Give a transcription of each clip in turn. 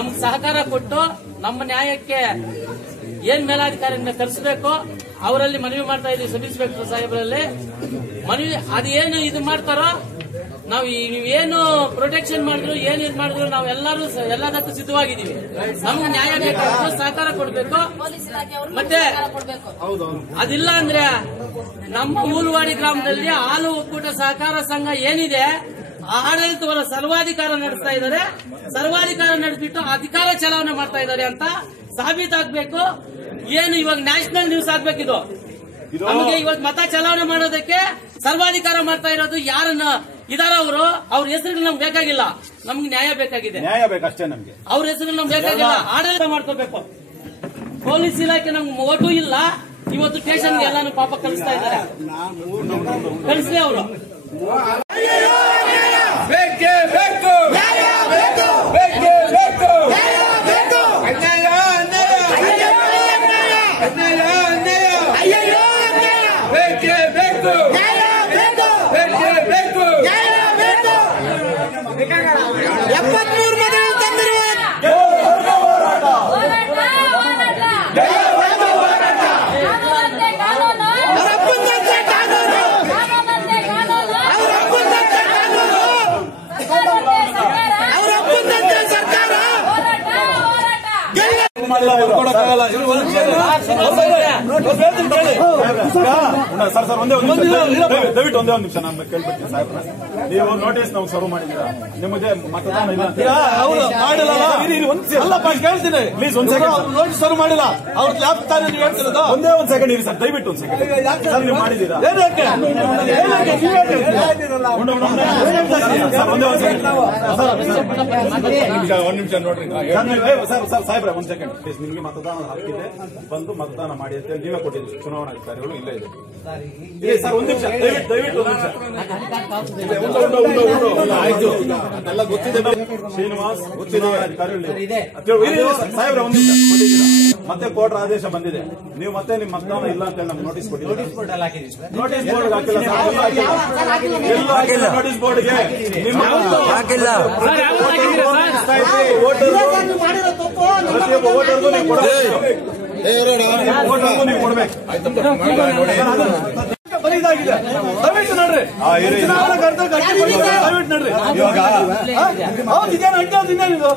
ನಮ್ಗೆ ಸಹಕಾರ ಕೊಟ್ಟು ನಮ್ಮ ನ್ಯಾಯಕ್ಕೆ ಏನ್ ಮೇಲಾಧಿಕಾರಿಗಳನ್ನ ಕರೆಸಬೇಕು ಅವರಲ್ಲಿ ಮನವಿ ಮಾಡ್ತಾ ಇದೀವಿ. ಸಬ್ ಇನ್ಸ್ಪೆಕ್ಟರ್ ಸಾಹೇಬರಲ್ಲಿ ಮನವಿ ಅದೇನು ಇದು ಮಾಡ್ತಾರೋ ನಾವು ನೀವೇನು ಪ್ರೊಟೆಕ್ಷನ್ ಮಾಡಿದ್ರು ಏನ್ ಇದು ಮಾಡಿದ್ರು ನಾವು ಎಲ್ಲದಕ್ಕೂ ಸಿದ್ಧವಾಗಿದ್ದೀವಿ. ನಮ್ಗೆ ನ್ಯಾಯ ಬೇಕಾದ್ರೆ ಸಹಕಾರ ಕೊಡ್ಬೇಕು. ಮತ್ತೆ ಅದಿಲ್ಲ ಅಂದ್ರೆ ನಮ್ಮ ಮೂಲವಾಡಿ ಗ್ರಾಮದಲ್ಲಿ ಹಾಲು ಒಕ್ಕೂಟ ಸಹಕಾರ ಸಂಘ ಏನಿದೆ ಆಡಳಿತವರ ಸರ್ವಾಧಿಕಾರ ನಡೆಸ್ತಾ ಇದ್ದಾರೆ. ಸರ್ವಾಧಿಕಾರ ನಡೆಸ್ಬಿಟ್ಟು ಅಧಿಕಾರ ಚಲಾವಣೆ ಮಾಡ್ತಾ ಇದ್ದಾರೆ ಅಂತ ಸಾಬೀತಾಗಬೇಕು. ಏನು ಇವಾಗ ನ್ಯಾಷನಲ್ ನ್ಯೂಸ್ ಆಗ್ಬೇಕಿದು. ನಮಗೆ ಇವಾಗ ಮತ ಚಲಾವಣೆ ಮಾಡೋದಕ್ಕೆ ಸರ್ವಾಧಿಕಾರ ಮಾಡ್ತಾ ಇರೋದು ಯಾರನ್ನ ಇದಾರ ಅವ್ರ ಹೆಸರುಗಳು ನಮ್ಗೆ ಬೇಕಾಗಿಲ್ಲ. ನಮ್ಗೆ ನ್ಯಾಯ ಬೇಕಾಗಿದೆ, ನ್ಯಾಯ ಬೇಕಷ್ಟೇ. ನಮ್ಗೆ ಅವ್ರ ಹೆಸರು ನಮ್ಗೆ ಬೇಕಾಗಿಲ್ಲ. ಆಡಳಿತ ಮಾಡ್ಕೋಬೇಕು. ಪೊಲೀಸ್ ಇಲಾಖೆ ನಮ್ಗೆ ಓಟು ಇಲ್ಲ. ಇವತ್ತು ಸ್ಟೇಷನ್ಗೆ ಎಲ್ಲಾನು ಪಾಪ ಕಳಿಸ್ತಾ ಇದ್ದಾರೆ. ಕಳಿಸ್ಲಿ ಅವರು. ಬೇಕೇ ಬೇಕು, ನ್ಯಾಯ ಬೇಕು, ಬೇಕೇ ಬೇಕು, ನ್ಯಾಯ ಬೇಕು, ಅನ್ಯಾಯ ಅನ್ಯಾಯ, ಅನ್ಯಾಯ ಅನ್ಯಾಯ, ಅಯ್ಯಯ್ಯೋ ಅನ್ಯಾಯ, ಬೇಕೇ ಬೇಕು, ನ್ಯಾಯ ಬೇಕು, ಬೇಕೇ ಬೇಕು, ನ್ಯಾಯ ಬೇಕು. 73 ಮದುವೆ ತಂದಿರುವ ಸರ್ ಒಂದೇ ಒಂದು ದಯವಿಟ್ಟು ಒಂದೇ ಒಂದು ನಿಮಿಷ ನಾನು ಕೇಳ್ಬಿಡ್ತೀನಿ ಸಾಹೇಬ್ರ. ನೀವು ನೋಟಿಸ್ ನಾವು ಸರ್ವ್ ಮಾಡಿದ್ದೀರಾ? ನಿಮಗೆ ಮತದಾನ ಇಲ್ಲ ಕೇಳ್ತೀನಿ. ಪ್ಲೀಸ್ ಒಂದ್ ಸೆಕೆಂಡ್. ನೋಟಿಸ್ ಸರ್ವ್ ಮಾಡಿಲ್ಲ ಅವ್ರ ಲ್ಯಾಬ್ ತಾನೇ ನೀವು ಹೇಳ್ತಿರೋದು. ಒಂದೇ ಒಂದ್ ಸೆಕೆಂಡ್ ಇರಿ ಸರ್, ದಯವಿಟ್ಟು ಒಂದ್ ಸೆಕೆಂಡ್. ಸರ್ ನೀವು ಮಾಡಿದ್ದೀರಾ? ಸರ್ ಒಂದೇ ಒಂದ್ ಸೆಕೆಂಡ್. ಒಂದ್ ನಿಮಿಷ ನೋಡ್ರಿ ಸರ್ ಸಾಹೇಬ್ರ, ಒಂದ್ ಸೆಕೆಂಡ್ ಪ್ಲೀಸ್. ನಿಮ್ಗೆ ಮತದಾನ ಹಾಕಿದೆ, ಬಂದು ಮತದಾನ ಮಾಡಿ ಅಂತ ನೀವೇ ಕೊಟ್ಟಿದ್ದೀರಿ. ಚುನಾವಣಾಧಿಕಾರಿಗಳು ಇಲ್ಲೇ ಇದೆ ಸರ್. ಒಂದ್ ನಿಮಿಷ ದಯವಿಟ್ಟು ಒಂದ್ ನಿಮಿಷ. ಆಯ್ತು, ಅದೆಲ್ಲ ಗೊತ್ತಿದೆ. ಶ್ರೀನಿವಾಸ್ ಗೊತ್ತಿದೆ ಸಾಹೇಬ್ರ. ಒಂದ್ ನಿಮಿಷ ಕೊಟ್ಟಿದ್ದೀರಾ, ಮತ್ತೆ ಕೋರ್ಟ್ ಆದೇಶ ಬಂದಿದೆ. ನೀವು ಮತ್ತೆ ನಿಮ್ ಮತದಾನ ಇಲ್ಲ ಅಂತ ನಮ್ಗೆ ನೋಟಿಸ್ ಕೊಟ್ಟಿದ್ದೀರಿ. ನೋಟಿಸ್ ಬೋರ್ಡ್ ಹಾಕಿಲ್ಲ, ನೋಟಿಸ್ ಬೋರ್ಡ್ಗೆ ನಿಮ್ಮ ಹಾಕಿಲ್ಲ. ವೋಟರ್ಗೂ ನೀವು ಕೊಡ್ಬೇಕು. ಬರೀದಾಗಿದೆ, ದಯವಿಟ್ಟು ನೋಡ್ರಿ. ದಯವಿಟ್ಟು ನೋಡ್ರಿ. ಹೌದು, ಇದೇನು ಅಡ್ಡಿ ಇನ್ನೇನಿದು?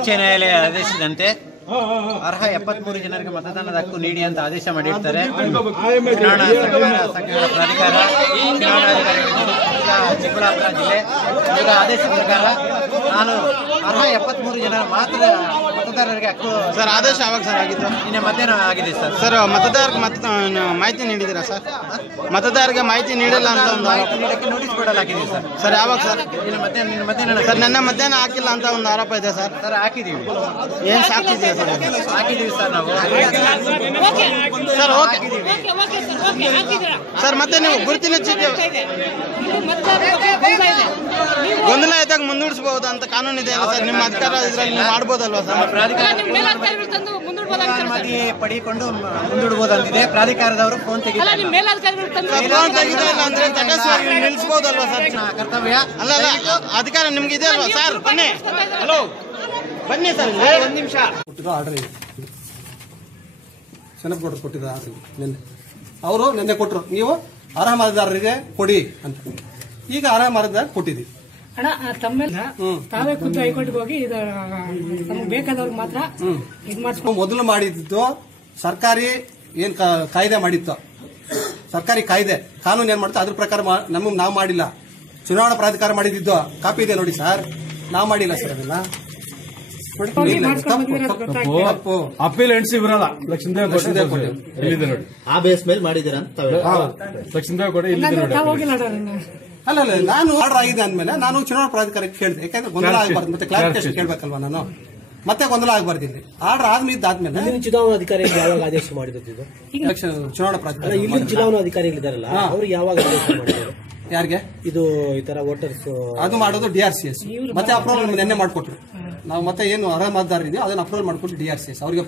ಉಚ್ಚ ನ್ಯಾಯಾಲಯ ಆದೇಶದಂತೆ ಅರ್ಹ 73 ಜನರಿಗೆ ಮತದಾನದ ಹಕ್ಕು ನೀಡಿ ಅಂತ ಆದೇಶ ಮಾಡಿರ್ತಾರೆ. ಚುನಾವಣಾ ಸಂಘಗಳ ಪ್ರಾಧಿಕಾರ ಚುನಾವಣಾಧಿಕಾರಿಗಳು ಚಿಕ್ಕಬಳ್ಳಾಪುರ ಜಿಲ್ಲೆ ಈಗ ಆದೇಶದ ಪ್ರಕಾರ ನಾನು ಅರ್ಹ 73 ಜನ ಮಾತ್ರ ಮತದಾರರಿಗೆ ಹಕ್ಕು. ಸರ್ ಆದೇಶ ಯಾವಾಗ ಸರ್ ಆಗಿತ್ತು? ನಿನ್ನೆ ಮಧ್ಯಾಹ್ನ ಆಗಿದೆ ಸರ್. ಸರ್ ಮತದಾರರಿಗೆ ಮಾಹಿತಿ ನೀಡಿದ್ದೀರಾ ಸರ್? ಮತದಾರರಿಗೆ ಮಾಹಿತಿ ನೀಡಿಲ್ಲ ಅಂತ ಒಂದು ಮಾಹಿತಿ ನೀಡಕ್ಕೆ ನೋಟಿಸ್ ಕೊಡಲಾಗಿದೆ ಸರ್. ಸರ್ ಯಾವಾಗ ಸರ್? ನಿನ್ನೆ ಮಧ್ಯಾಹ್ನ ಸರ್ ನನ್ನ ಮಧ್ಯಾಹ್ನ ಹಾಕಿಲ್ಲ ಅಂತ ಒಂದು ಆರೋಪ ಇದೆ ಸರ್. ಸರ್ ಹಾಕಿದೀವಿ. ಏನ್ ಸಾಕ್ತಿದೆಯಾ ಸರ್? ಹಾಕಿದೀವಿ ಸರ್ ನಾವು. Sir okay sir. ಮತ್ತೆ ನೀವು ಗುರುತಿನ ಚೀಟಿ ಗೊಂದಲ ಇದ್ದಾಗ ಮುಂದೂಡಿಸಬಹುದು ಅಂತ ಕಾನೂನು ಇದೆ ಅಲ್ಲ ಸರ್? ನಿಮ್ಮ ಅಧಿಕಾರ ಇದ್ರಲ್ಲಿ ನೀವು ಮಾಡ್ಬೋದಲ್ವಾ ಸರ್? ಮಾಹಿತಿ ಪಡೆದುಕೊಂಡು ಮುಂದೂಡಬಹುದಂತಿದೆ. ಪ್ರಾಧಿಕಾರದವರು ಫೋನ್ ತೆಗೆದಿಲ್ಲ ಅಂದ್ರೆ ತಟಸ್ಥವಾಗಿ ನಿಲ್ಲಿಸಬಹುದಲ್ವಾ ಸರ್? ಕರ್ತವ್ಯ ಅಲ್ಲ ಅಧಿಕಾರ ನಿಮ್ಗೆ ಇದೆ ಅಲ್ವಾ ಸರ್? ಬನ್ನಿ. ಹಲೋ ಬನ್ನಿ ಸರ್, ಒಂದು ನಿಮಿಷ. ಆರ್ಡರ್ ಇದೆ, ಶನಪ್ಗೌಡರು ಕೊಟ್ಟಿದ್ದ ಆರ್ಡರ್ ನಿನ್ನೆ. ಅವರು ನಿನ್ನೆ ಕೊಟ್ಟರು, ನೀವು ಅರ್ಹ ಮತದಾರರಿಗೆ ಕೊಡಿ ಅಂತ. ಈಗ ಅರ್ಹ ಮತದಾರ ಕೊಟ್ಟಿದ್ದೀವಿ. ಅಣ್ಣ ತಮ್ಮೆಲ್ಲ ತಾವೇ ಖುದ್ದು ಹೈಕೋರ್ಟ್ಗೆ ಹೋಗಿ ಇದು ನಮ್ಗೆ ಬೇಕಾದವ್ರಿಗೆ ಮಾತ್ರ ಇದು ಮಾಡಿಸ್ಕೊಂಡು ಮೊದಲು ಮಾಡಿದ್ದು ಸರ್ಕಾರಿ ಏನ್ ಕಾಯ್ದೆ ಮಾಡಿತ್ತು, ಸರ್ಕಾರಿ ಕಾಯ್ದೆ ಕಾನೂನು ಏನ್ ಮಾಡ್ತು ಅದ್ರ ಪ್ರಕಾರ ನಮಗೆ ನಾವು ಮಾಡಿಲ್ಲ. ಚುನಾವಣಾ ಪ್ರಾಧಿಕಾರ ಮಾಡಿದ್ದು ಕಾಪಿ ಇದೆ ನೋಡಿ ಸರ್, ನಾವು ಮಾಡಿಲ್ಲ ಸರ್ ಅದನ್ನ. ತಪ್ಪು ಅಪೀಲ್ ಎಂಟ್ಸಿ ಬರಲ್ಲ. ಲಕ್ಷ್ಮೀದೇವ್ ಇಲ್ಲಿದೆ ನೋಡಿ, ಆ ಬೇಸ್ ಮೇಲೆ ಮಾಡಿದ್ದೀರಾ ಅಂತ ಲಕ್ಷ್ಮೀದೇವ್ ಕೊಡಿ ಇಲ್ಲಿದೆ ನೋಡಿ. ತಾವು ಹೋಗಿಲ್ಲ ಅಲ್ಲ ನಾನು ಆರ್ಡರ್ ಆಗಿದೆ ಅಂದ್ಮೇಲೆ ನಾನು ಚುನಾವಣಾ ಪ್ರಾಧಿಕಾರಕ್ಕೆ ಕೇಳಿದೆ. ಯಾಕಂದ್ರೆ ಗೊಂದಲ ಆಗಬಾರ್ದು, ಮತ್ತೆ ಕ್ಲಾರಿಫಿಕೇಶನ್ ಕೇಳ್ಬೇಕಲ್ವಾ ನಾನು, ಮತ್ತೆ ಗೊಂದಲ ಆಗಬಾರ್ದು. ಇಲ್ಲಿ ಆರ್ಡರ್ ಆದ್ಮೇಲೆ ಚುನಾವಣಾಧಿಕಾರಿ ಯಾವಾಗ ಆದೇಶ ಮಾಡಿದ್ದು? ಚುನಾವಣಾ ಪ್ರಾಧಿಕಾರ ಇಲ್ಲಿ ಚುನಾವಣಾಧಿಕಾರಿಗಳಿದ್ದಾರಲ್ಲ ಅವರು ಯಾವಾಗ ಆದೇಶ ಮಾಡಿದ್ರು? ಯಾರಿಗೆ ಇದು ಈ ತರ ವೋಟರ್ಸ್ ಅದು ಮಾಡೋದು DRCS ಮತ್ತೆ ಅಪ್ರೂವಲ್ ನಿನ್ನೆ ಮಾಡ್ಕೊಟ್ರು. ನಾವು ಮತ್ತೆ ಏನು ಅರ್ಹ ಮತದಾರ ಇದೆಯೋ ಅದನ್ನ ಅಪ್ರೂವಲ್ ಮಾಡ್ಕೊಟ್ಟು DRCS ಅವ್ರಿಗೆ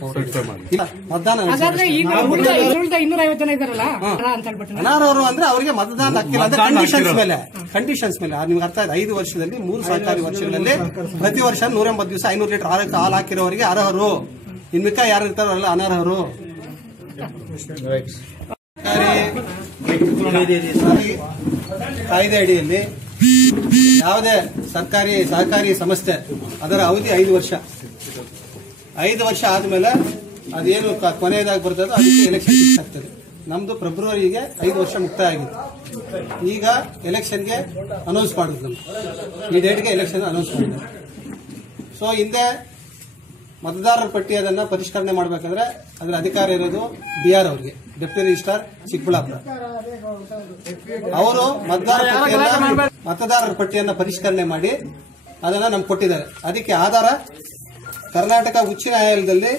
ಮತದಾನ. ಹಾಗಾದ್ರೆ ಈಗ 250 ಜನ ಇದಾರಲ್ಲ ಅಂತ ಹೇಳ್ಬಿಟ್ಟು ಅನರ್ಹರು ಅಂದ್ರೆ ಅವರಿಗೆ ಮತದಾನ ಹಕ್ಕಿಲ್ಲ ಅಂತ ಕಂಡೀಷನ್ಸ್ ಮೇಲೆ ನಿಮ್ಗೆ ಅರ್ಥ ಆಯ್ತು. 5 ವರ್ಷದಲ್ಲಿ 3 ಸರ್ಕಾರಿ ವರ್ಷಗಳಲ್ಲಿ ಪ್ರತಿ ವರ್ಷ 180 ದಿವಸ 500 ಲೀಟರ್ ಹಾಲು ಹಾಕಿರೋರಿಗೆ ಅರ್ಹರು. ಇನ್ ಮಿಕ್ಕ ಯಾರು ಇರ್ತಾರಲ್ಲ ಅನರ್ಹರು. ಕಾಯ್ದೆ ಅಡಿಯಲ್ಲಿ ಯಾವುದೇ ಸಹಕಾರಿ ಸಂಸ್ಥೆ ಅದರ ಅವಧಿ 5 ವರ್ಷ. 5 ವರ್ಷ ಆದ್ಮೇಲೆ ಅದೇನು ಕೊನೆಯದಾಗಿ ಬರ್ತದೋ ಅದಕ್ಕೆ ಎಲೆಕ್ಷನ್ ಫಿಕ್ಸ್ ಆಗ್ತದೆ. ನಮ್ದು ಫೆಬ್ರವರಿಗೆ 5 ವರ್ಷ ಮುಕ್ತಾಯ ಆಗಿತ್ತು. ಈಗ ಎಲೆಕ್ಷನ್ಗೆ ಅನೌನ್ಸ್ ಮಾಡಿದ್ರು, ನಮ್ಗೆ ಈ ಡೇಟ್ಗೆ ಎಲೆಕ್ಷನ್ ಅನೌನ್ಸ್ ಮಾಡಿದ್ದಾರೆ. ಸೊ ಹಿಂದೆ ಮತದಾರರ ಪಟ್ಟಿ ಅದನ್ನ ಪರಿಷ್ಕರಣೆ ಮಾಡಬೇಕಂದ್ರೆ ಅದರ ಅಧಿಕಾರ ಇರೋದು DR ಅವರಿಗೆ, ಡೆಪ್ಯೂಟಿ ರಿಜಿಸ್ಟ್ರಾರ್ ಚಿಕ್ಕಬಳ್ಳಾಪುರ. ಅವರು ಮತದಾರರ ಪಟ್ಟಿಯನ್ನ ಪರಿಷ್ಕರಣೆ ಮಾಡಿ ಅದನ್ನ ನಮ್ಗೆ ಕೊಟ್ಟಿದ್ದಾರೆ. ಅದಕ್ಕೆ ಆಧಾರ ಕರ್ನಾಟಕ ಉಚ್ಚ ನ್ಯಾಯಾಲಯದಲ್ಲಿ